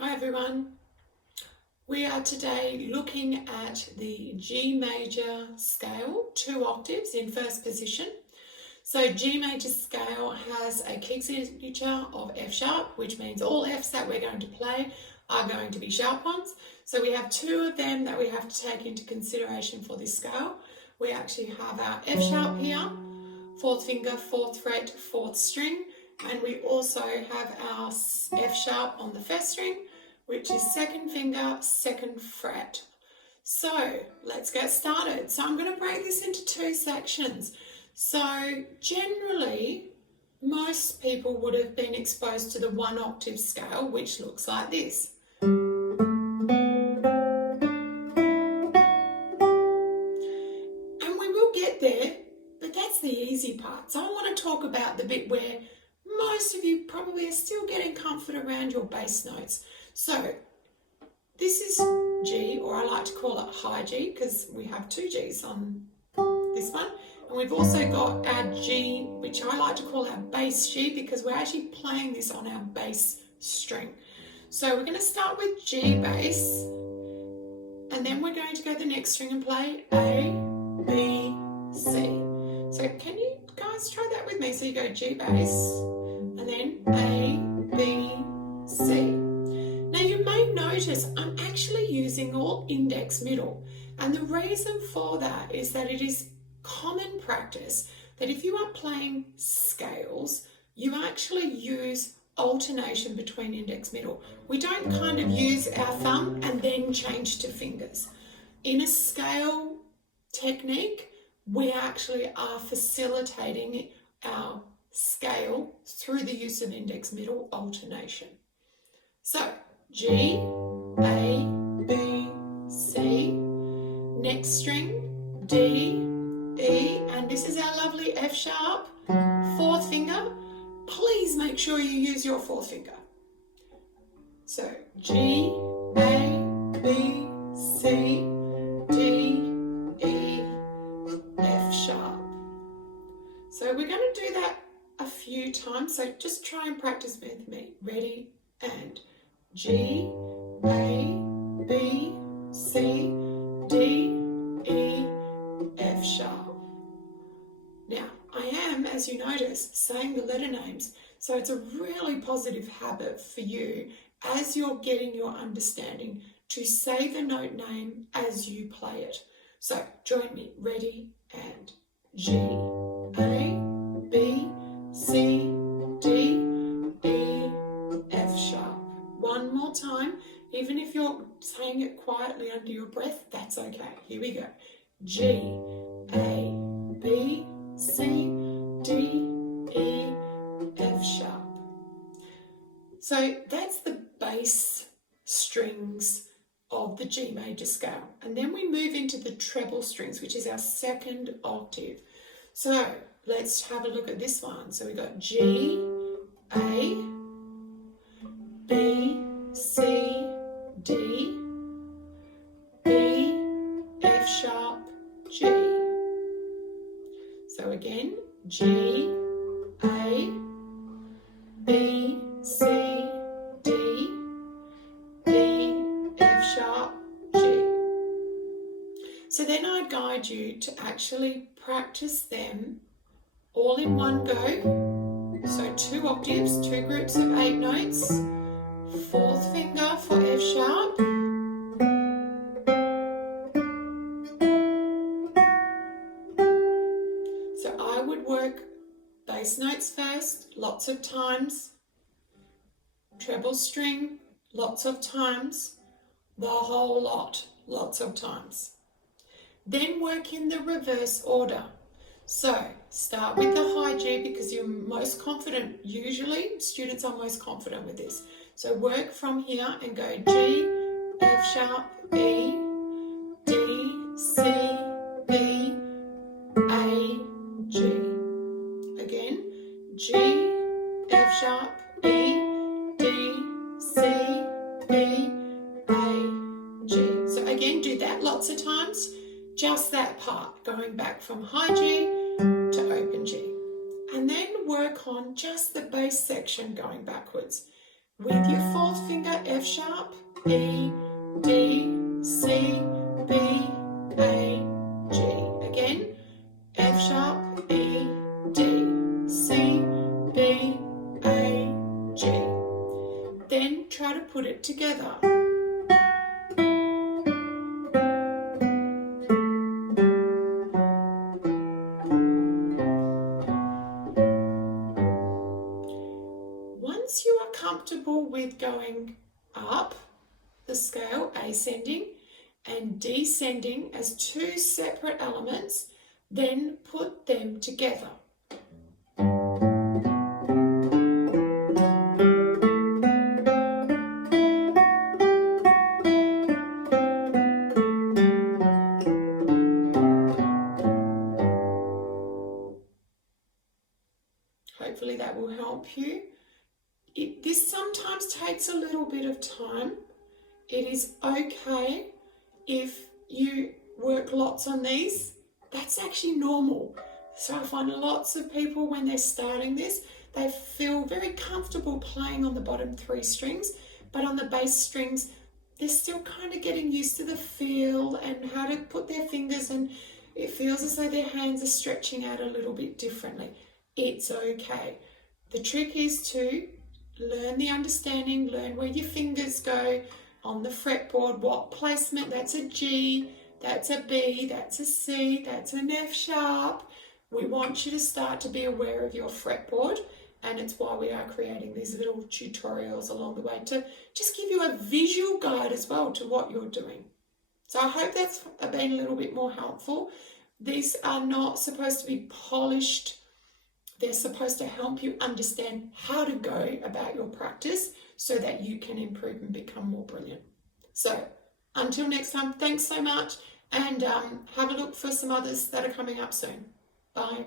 Hi everyone. We are today looking at the G major scale, 2 octaves in first position. So G major scale has a key signature of F sharp, which means all Fs that we're going to play are going to be sharp ones. So we have 2 of them that we have to take into consideration for this scale. We actually have our F sharp here, 4th finger, 4th fret, 4th string, and we also have our F sharp on the 1st string, which is 2nd finger, 2nd fret. So let's get started. So I'm going to break this into 2 sections. So generally, most people would have been exposed to the 1 octave scale, which looks like this. And we will get there, but that's the easy part. So I want to talk about the bit where most of you probably are still getting comfort around your bass notes. So this is G, or I like to call it high G because we have 2 Gs on this one. And we've also got our G, which I like to call our bass G because we're actually playing this on our bass string. So we're going to start with G bass, and then we're going to go to the next string and play A, B, C. So can you guys try that with me? So you go G bass, and then A, B, C. Now you may notice I'm actually using all index middle, and the reason for that is that it is common practice that if you are playing scales, you actually use alternation between index middle. We don't kind of use our thumb and then change to fingers. In a scale technique, we actually are facilitating our scale through the use of index middle alternation. So G, A, B, C, next string, D, E, and this is our lovely F sharp, 4th finger. Please make sure you use your 4th finger. So G, A, B, C, D, E, F sharp. So we're going to do that a few times, so just try and practice with me. Ready? And G, A, B, C, D, E, F sharp. Now, I am, as you notice, saying the letter names, so it's a really positive habit for you as you're getting your understanding to say the note name as you play it. So join me. Ready? And G, A, B, C, D, E, F sharp. One more time. Even if you're saying it quietly under your breath, that's okay. Here we go. G, A, B, C, D, E, F sharp. So that's the bass strings of the G major scale. And then we move into the treble strings, which is our 2nd octave. So let's have a look at this one. So we've got G, A, B, C, D, E, F sharp, G. So again, G, A, B, C, D, E, F sharp, G. So then I'd guide you to actually practice them all in one go. So 2 octaves, 2 groups of 8 notes, 4th finger for F sharp, so I would work bass notes first, lots of times, treble string, lots of times, the whole lot, lots of times. Then work in the reverse order. So start with the high G because you're most confident. Usually students are most confident with this. So work from here and go G, F sharp, E, D, C, B, A, G. Again, G, F sharp, E, D, C, B, A, G. So again, do that lots of times. Just that part, going back from high G to open G. And then work on just the bass section going backwards. with your fourth finger, F sharp, E, D, C, B, A, G. Again, F sharp, E, D, C, B, A, G. Then try to put it together. Once you are comfortable with going up the scale, ascending and descending as two separate elements, then put them together. Hopefully that will help you. This sometimes takes a little bit of time. It is okay if you work lots on these. That's actually normal. So I find lots of people when they're starting this, they feel very comfortable playing on the bottom 3 strings, but on the bass strings, they're still kind of getting used to the feel and how to put their fingers, and it feels as though their hands are stretching out a little bit differently. It's okay. The trick is to learn the understanding, learn where your fingers go on the fretboard, what placement, that's a G, that's a B, that's a C, that's an F sharp. We want you to start to be aware of your fretboard, and it's why we are creating these little tutorials along the way to just give you a visual guide as well to what you're doing. So I hope that's been a little bit more helpful. These are not supposed to be polished. They're supposed to help you understand how to go about your practice so that you can improve and become more brilliant. So until next time, thanks so much, and have a look for some others that are coming up soon. Bye.